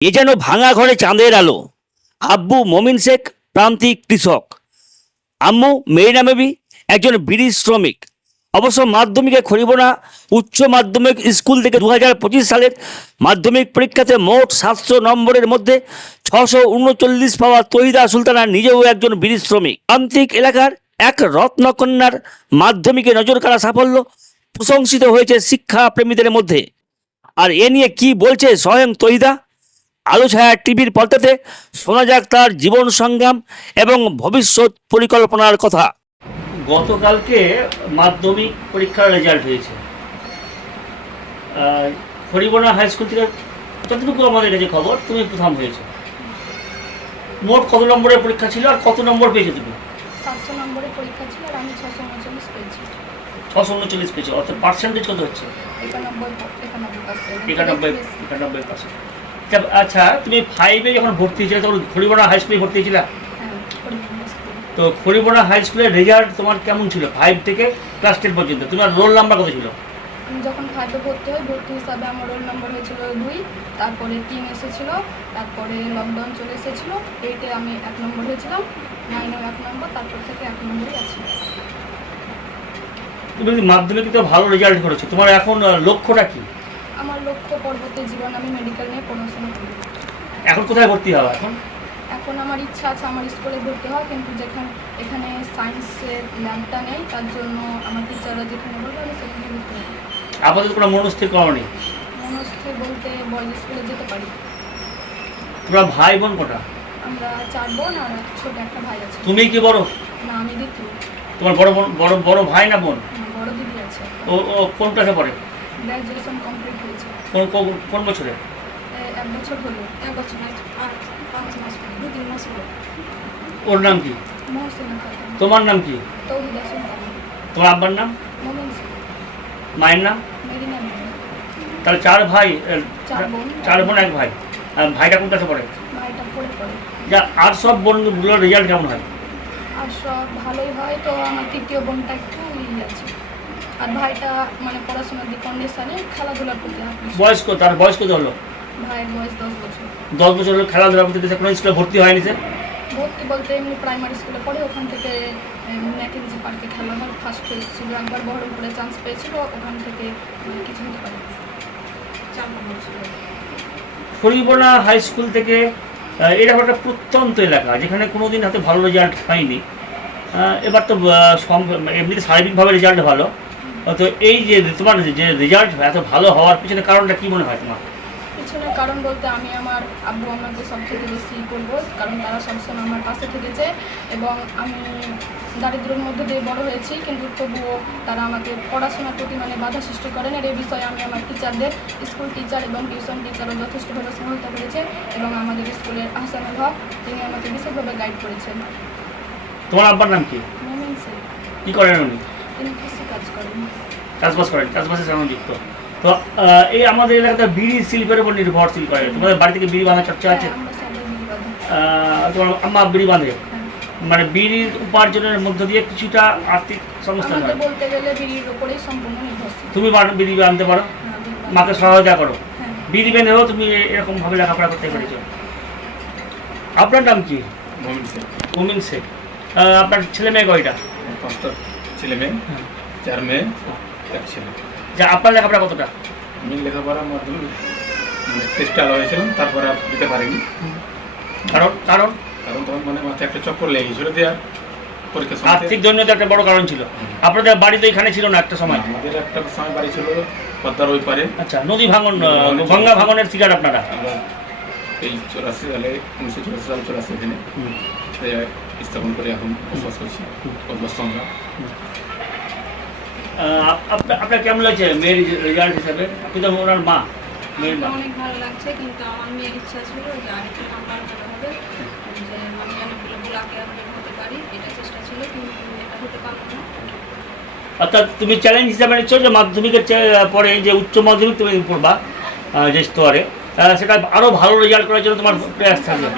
এ যেন ভাঙা ঘরে চাঁদের আলো। আব্বু মমিন শেখ, প্রান্তিক কৃষক। আম্মু মেরিনা মেবি একজন বিড়ি শ্রমিক। অবশ্য মাধ্যমিকে খরিবনা উচ্চ মাধ্যমিক স্কুল থেকে দু হাজার পঁচিশ সালের মাধ্যমিক পরীক্ষাতে মোট সাতশো নম্বরের মধ্যে ছশো উনচল্লিশ পাওয়া তহিদা সুলতানা নিজেও একজন বিড়ি শ্রমিক। প্রান্তিক এলাকার এক রত্নকন্যার মাধ্যমিকে নজর কাড়া সাফল্য প্রশংসিত হয়েছে শিক্ষা প্রেমীদের মধ্যে। আর এ নিয়ে কি বলছে স্বয়ং তহিদা? আলো ছায়া টিভির পর্দাতে শোনা যাক তার জীবন সংগ্রাম এবং ভবিষ্যৎ পরিকল্পনার কথা। গতকালকে মাধ্যমিক পরীক্ষার রেজাল্ট হয়েছে। হরিবনা হাই স্কুল থেকে যতটুকু আমাদের কাছে খবর তুমি প্রথম হয়েছে। মোট কত নম্বরের পরীক্ষা ছিল আর কত নম্বর পেয়েছ তুমি? সাতশো নম্বরের পরীক্ষা ছিল আর আমি ছশো উনচল্লিশ পেয়েছি। ছশো উনচল্লিশ পেয়েছ অর্থাৎ পার্সেন্টেজ কত হচ্ছে? একানব্বই একানব্বই পার্সেন্ট একানব্বই একানব্বই পার্সেন্ট আচ্ছা তুমি ফাইভে যখন ভর্তি হয়েছিলে তখন হরিবনা হাই স্কুলে ভর্তি হয়েছিলা? হ্যাঁ তো খড়িবোনা হাই স্কুলের রেজাল্ট তোমার কেমন ছিল? ফাইভ থেকে ক্লাস টেন পর্যন্ত? তোমার রোল নাম্বার কত ছিল? যখন ফাইভে ভর্তি হই ভর্তি হিসাবে আমার রোল নাম্বার হয়েছিল দুই তারপরে তিন এসেছিল তারপরে লকডাউন চলে এসেছিল এইটে আমি এক নম্বর হয়েছিলাম নাইনেও এক নম্বর তারপর থেকে এক নম্বরই আছি। তুমি মাধ্যমিকে তো ভালো রেজাল্ট করেছ তোমার এখন লক্ষ্যটা কি? আমার লক্ষ্য পরবর্তী জীবন আমি মেডিকেল নিয়ে পড়াশোনা করি। এখন কোথায় ভর্তি হওয়া এখন? এখন আমার ইচ্ছা আছে আমার স্কুলে ভর্তি হওয়া কিন্তু যেখানে এখানে সায়েন্সের ল্যাবটা নেই তার জন্য আমার টিচাররা যেখানে বলবে আমি সেখানে ভর্তি হব। আপাতত কোনো মনস্থির করনি মনস্থির বলতে বয়েজ স্কুলে যেতে পারি। তোমরা ভাই বোন কটা? আমরা চার বোন আর ছোট একটা ভাই আছে। তুমি কি বড়? না আমি দ্বিতীয়। তোমার বড় বোন বড় বড় ভাই না বোন? বড় দিদি আছে। ও ও কোন ক্লাসে পড়ে? গ্র্যাজুয়েশন কমপ্লিট কোন কোন- বছরে? এক বছর হলো এক বছর পাঁচ মাস দু তিন মাস হলো। ওর নাম কি? তোমার নাম কি? তোমার আব্বার নাম? মায়ের নাম? তাহলে চার ভাই চার বোন। এক ভাই। ভাইটা কোন ক্লাসে পড়ে? যা আর সব বোনগুলোর রেজাল্ট কেমন হয়? আর সব ভালোই হয় তো আমার তৃতীয় বোনটা একটু আর ভাইটা মানে পড়াশোনার দিক কন্ডিশনে খেলাধুলার প্রতি বয়স কত তার বয়স কত হলো ভাইয়ের বয়স দশ বছর। দশ বছর হলো খেলাধুলার প্রতি কোনো স্কুলে ভর্তি হয়নি সে ভর্তি বলতে এমনি প্রাইমারি স্কুলে পড়ে ওখান থেকে ম্যাকেঞ্জি পার্কে খেলা হয় ফার্স্ট হয়েছিল একবার বহরমপুরে চান্স পেয়েছিল ওখান থেকে কিছু হতে পারে। হরিবনা হাই স্কুল থেকে এরকম একটা প্রত্যন্ত এলাকা যেখানে কোনোদিন হাতে ভালো রেজাল্ট হয়নি। এবার তো এমনিতে শারীরিকভাবে রেজাল্ট ভালো। তো এই যে তোমার যে রেজাল্ট এত ভালো হওয়ার পিছনে কারণটা কি মনে হয় তোমার? পিছনে কারণ বলতে আমি আমার আব্বু আমাকে সব থেকে বেশি করব কারণ তারা সবসময় আমার পাশে থেকেছে এবং আমি দারিদ্র্যের মধ্যে দিয়ে বড় হয়েছি কিন্তু তবুও তারা আমাকে পড়াশোনার প্রতি মানে বাধা সৃষ্টি করেন আর এই বিষয়ে আমি আমার টিচারদের স্কুল টিচার এবং টিউশন টিচারও যথেষ্টভাবে সহায়তা করেছে এবং আমাদের স্কুলের আহসানুল হক তিনি আমাকে বিশেষভাবে গাইড করেছেন। তোমার আব্বার নাম কি? কি করেন উনি? চাষবাস করেন চাষবাসের সঙ্গে যুক্ত। তো এই আমাদের এলাকাতে বিড়ি শিল্পের উপর নির্ভরশীল করে। তোমাদের বাড়ি থেকে বিড়ি বাঁধার চর্চা আছে? হ্যাঁ। আহ, তোমার আম্মা বিড়ি বাঁধে। মানে বিড়ির উপার্জনের মধ্য দিয়ে কিছুটা আর্থিক সংস্থান হয়। বলতে গেলে বিড়ির উপরেই সম্পূর্ণ নির্ভরশীল। তুমি বিড়ি আনতে পারো। হ্যাঁ, বাঁধি। মাকে সহায়তা করো। হ্যাঁ। বিড়ি বেঁধেও তুমি এরকমভাবে লেখাপড়া করতে পেরেছ। আপনার নাম কি? মমিন সিং মুমিন শেখ। আপনার ছেলে মেয়ে কয়টা? ছেলে মেয়ে? চার মেয়ে এক ছেলে। যা আপনার লেখাপড়া কতটা? আমি লেখাপড়ার মাধ্যমে টেস্টে হয়েছিলাম তারপরে আর দিতে পারিনি। কারণ কারণ? কারণ তখন মানে মাথায় একটা চক্কর লেগে গেছিল দিয়ে আর পরীক্ষা আর্থিক জন্য একটা বড় কারণ ছিল। আপনাদের বাড়ি তো এখানে ছিল না একটা সময়। আমাদের একটা সময় বাড়ি ছিল পদ্মার ওই পারে আচ্ছা নদী ভাঙন গঙ্গা ভাঙনের শিকার আপনারা। এই চৌরাশি সালে উনিশশো চৌরাশি সাল আসে এখানে। স্থাপন করে এখন বসবাস করছি অভ্যস্ত আমরা আপনার কেমন লাগছে মেয়ের রেজাল্ট হিসাবে? আপনি তো ওনার মা মেয়ের মা। অনেক ভালো লাগছে কিন্তু আমার মেয়ের ইচ্ছা ছিল যে আরেকটু নাম্বার ভালো হবে যে আমি অনেকগুলো ব্লকে আমি হতে পারি এটা চেষ্টা ছিল কিন্তু এটা হতে পারল না। অর্থাৎ তুমি চ্যালেঞ্জ হিসাবে নিচ্ছ যে মাধ্যমিকের পরে যে উচ্চ মাধ্যমিক তুমি পড়বা যে স্তরে সেটা আরও ভালো রেজাল্ট করার জন্য তোমার প্রয়াস থাকবে।